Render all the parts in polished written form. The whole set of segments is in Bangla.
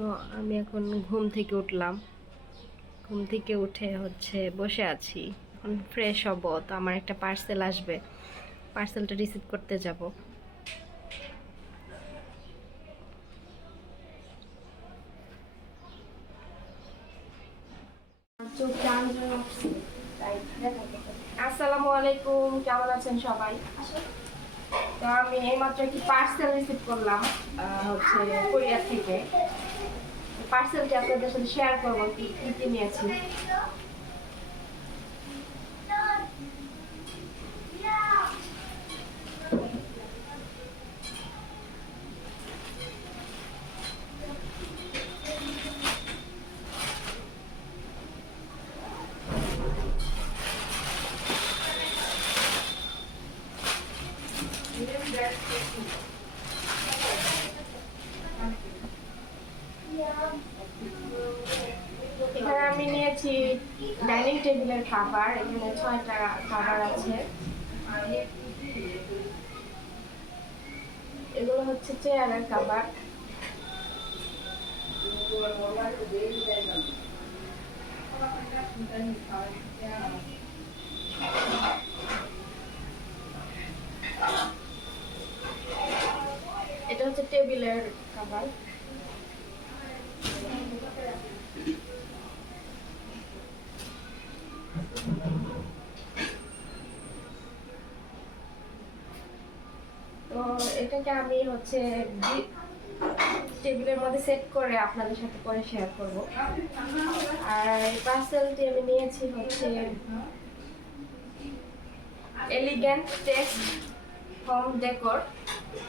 তো আমি এখন ঘুম থেকে উঠলাম। ঘুম থেকে উঠে বসে আছি। এখন ফ্রেশ হব, তো আমার একটা পার্সেল আসবে, পার্সেলটা রিসিভ করতে যাব। আসসালামু আলাইকুম, কেমন আছেন সবাই? তো আমি এইমাত্র একটি পার্সেল রিসিভ করলাম কোরিয়া থেকে। পার্সেলটি আপনাদের সাথে শেয়ার করবো কি কি নিয়েছি। এখানে আমি নিয়েছি ডাইনিং টেবিলের খাবার। এখানে 6টা খাবার আছে। এগুলো হচ্ছে চেয়ারের খাবার। এটা হচ্ছে টেবিলের খাবার। তো এটাকে আমি টেবিলের মধ্যে সেট করে আপনাদের সাথে পরে শেয়ার করব। আর এই পার্সেলটি আমি নিয়েছি elegant test home decor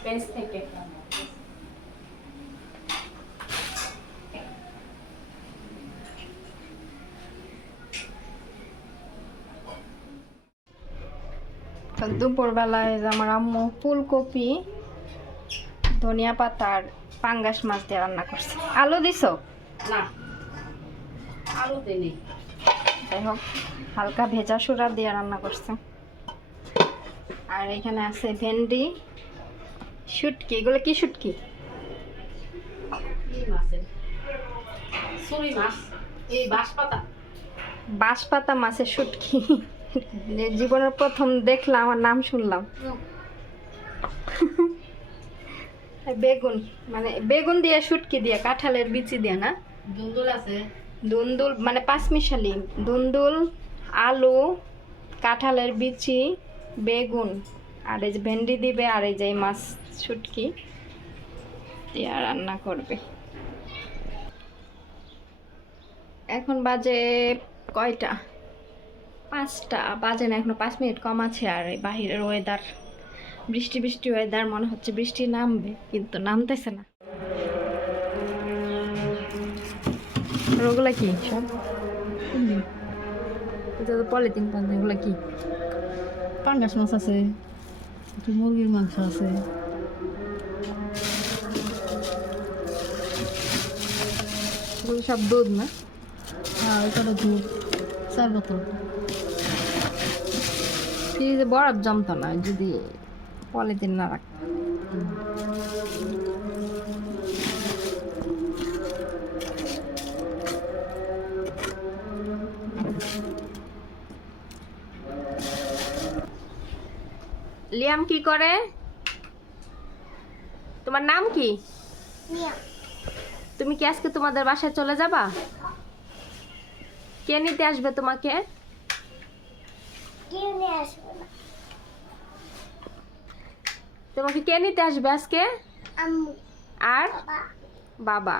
page থেকে। দুপুরবেলায় আমার আম্মু ফুলকপি, ধনিয়া পাতা আর পাঙ্গাস মাছ দিয়ে রান্না করছে। আলু দিছো? না, আলু দেয়নি। যাই হোক, হালকা ভেজা সুরা দিয়ে রান্না করছে। আর এখানে আছে ভেন্ডি, শুটকি। এগুলো কি শুটকি? কি মাছের? সুরি মাছ, এই বাঁশপাতা। বাঁশপাতা মাছের শুটকি। জীবনের প্রথম দেখলাম, আমার নাম শুনলাম। বেগুন, মানে বেগুন দিয়ে শুটকি দিয়ে, কাঁঠালের বিচি দিয়ে না? দুন্দুল আছে। দুন্দুল মানে পাঁচমিশালি। দুন্দুল, আলু, কাঁঠালের বিচি, বেগুন, আর এই যে ভেন্ডি দিবে, আর এই যে মাছ শুটকি দিয়ে রান্না করবে। এখন বাজে কয়টা? 5টা বাজে না, এখনো 5 মিনিট কম আছে। আর এই বাহিরের ওয়েদার বৃষ্টি বৃষ্টি ওয়েদার, মনে হচ্ছে বৃষ্টি নামবে, কিন্তু নামতেছে না। আর ওগুলা কি সব? এটা তো পলিথিন পাঞ্জা। এগুলা কি? পাঙ্গাস মাছ আছে, একটু মুরগির মাংস আছে। এগুলো সব দুধ না? হ্যাঁ, ওইটা দুধ 4 বোতল। ফ্রিজে বরফ জমতো না যদি পলিথিন না রাখ। লিয়াম কি করে? তোমার নাম কি? তুমি কি আজকে তোমাদের বাসায় চলে যাবা? কে নিতে আসবে তোমাকে? তোমাকে কে নিতে আসবে আজকে? আর বাবা।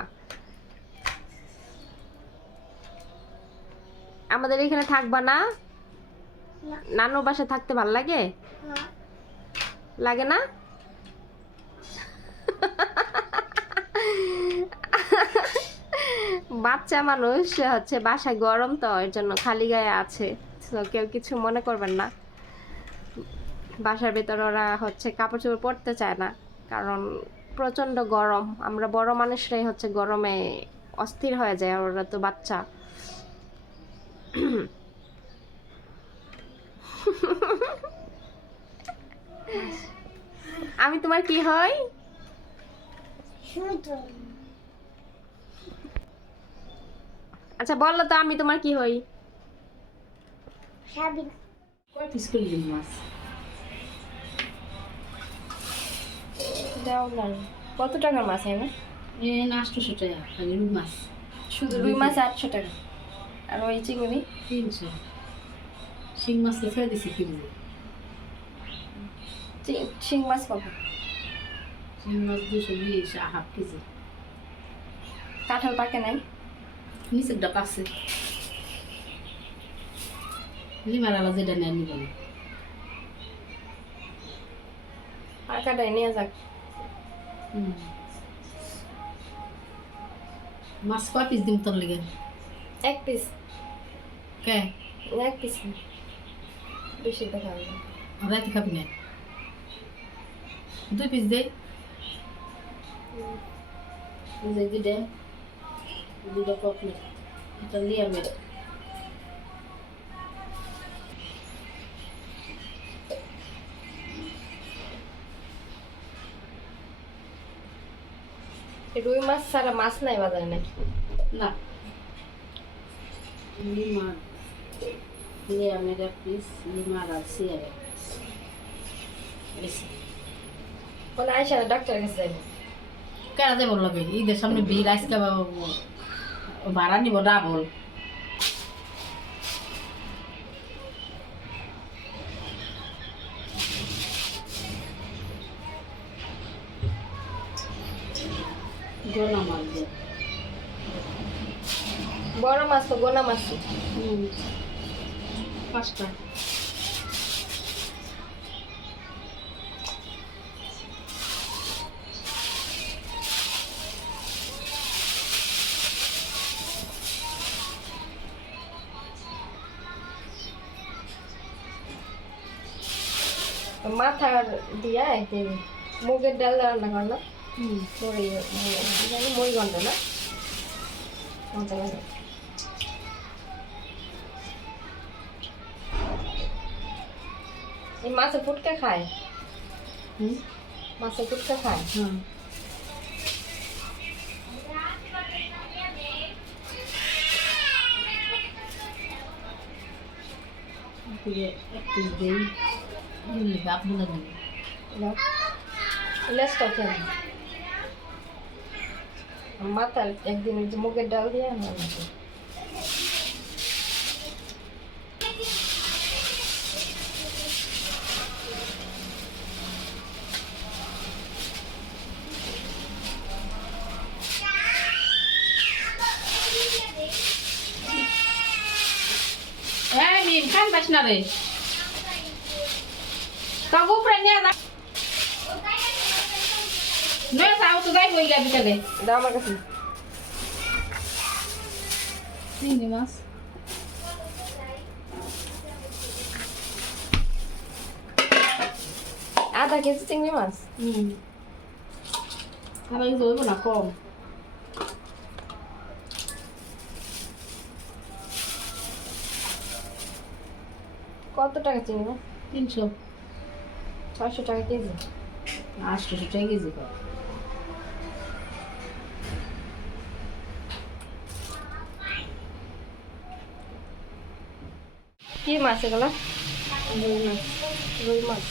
আমাদের এখানে থাকবা না? নানুর বাসায় থাকতে ভাল লাগে? লাগে না? বাচ্চা মানুষ বাসায় গরম, তো এর জন্য খালি গায়ে আছে। তো কেউ কিছু মনে করবেন না। বাসার ভেতর ওরা কাপড় চোপড় পরতে চায় না, কারণ প্রচন্ড গরম। আমরা বড় মানুষরাই গরমে অস্থির হয়ে যায়, আর ওরা তো বাচ্চা। আমি তোমার কি হই? আচ্ছা বললো তো আমি তোমার কি হই? কয় পিস করলি মাছ? দাও না। কত টাকার মাছ হয় না? এ না 800 টাকা খালি রুই মাছ। শুধু রুই মাছ 800 টাকা, আর ওই চিংড়ি 300। শিং মাছ তো ছেড়ে দিছি ফ্রিজে। শিং মাছ কত? শিং মাছ 220 হাফ কেজি। কাঁঠাল পাকে নাই? নিচের ডাক আছে। লিমার আলা যেটা নেয় নিব না। পাকাটাই নিয়ে যাক। মাছ কয় পিস দিম তোর লেগে? 1 পিস। কে 1 পিস বেশি দেখা হবে। রাতে খাবি না? 2 পিস দে। যে দুইটা পকলে এটা লিয়া মেরে রুই মাছ ছাড়া মাছ নাই বাজারে নাকি? না লিমা লিয়া মেরে পিস লিমা আর সিয়ারে এসে বলে আইসা ডাক্তারের কাছে যাইব। কেন যাবো লাগে ঈদের সামনে ভিড় আজকে ভাড়া নিব ডাবল। গোনা মাছ দিয়ে বড় মাছ তো গোনা মাছ। 5টা। মাথার দিয়া একদিন মুগের ডাল রান্না কর না? মুড়ি গন্ধ না? মজা লাগে। এই মাছের ফুটকা খায়? মাছের ফুটকা খায়? এক পিস দেই আপনার লেসটা কেন? মাথার একদিন ওই যে মুগের ডাল দিয়ে রান্না করতে। এই মিম খান বাস না রে তবু উপরে নিয়ে যা নয় যাও তো যাই বই গা বিকালে দাও আমার কাছে। চিংড়ি মাছ আধা কেজি চিংড়ি মাছ। তাহলে জৈব না কম। কত টাকা চিংড়ি মাছ? 300 600 টাকা কেজি। 800 টাকা কেজি কর। কি মাছ এগুলো? রুই মাছ।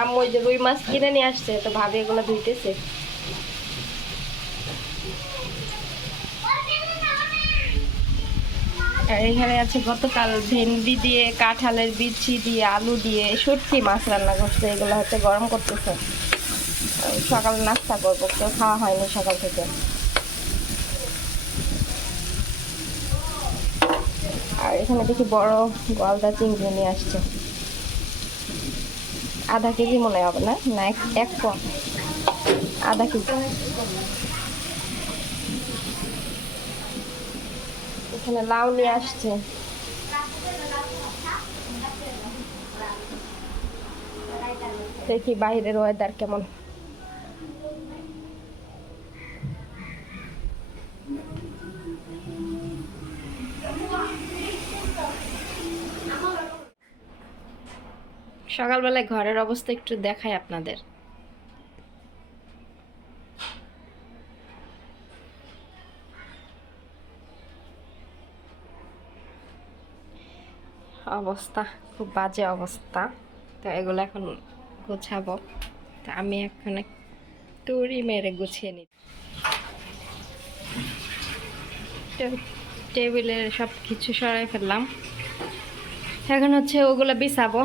আম্মু ওই যে রুই মাছ কিনে নিয়ে আসছে, তো ভাবি এগুলো ধুইতেছে। আর এখানে আছে গতকাল ভেন্ডি দিয়ে, কাঁঠালের বিচি দিয়ে, আলু দিয়ে শুটকি মাছ রান্না করছে। এগুলো হচ্ছে গরম করতেছে, সকালে নাস্তা করবো। কেউ খাওয়া হয়নি সকাল থেকে। আর এখানে দেখি বড় গলদা চিংড়ি নিয়ে আসছে, আধা কেজি মনে হবে না? না, এক পোয়া, আধা কেজি। এখানে লাউ নিয়ে আসছে। দেখি বাইরের ওয়েদার কেমন। সকালবেলায় ঘরের অবস্থা একটু দেখাই আপনাদের। অবস্থা, খুব বাজে অবস্থা। তো এগুলো এখন গোছাবো। তো আমি এখন তুড়ি মেরে গুছিয়ে নিই। টেবিলের সব কিছু সরাই ফেললাম, এখন হচ্ছে ওগুলো বিছাবো।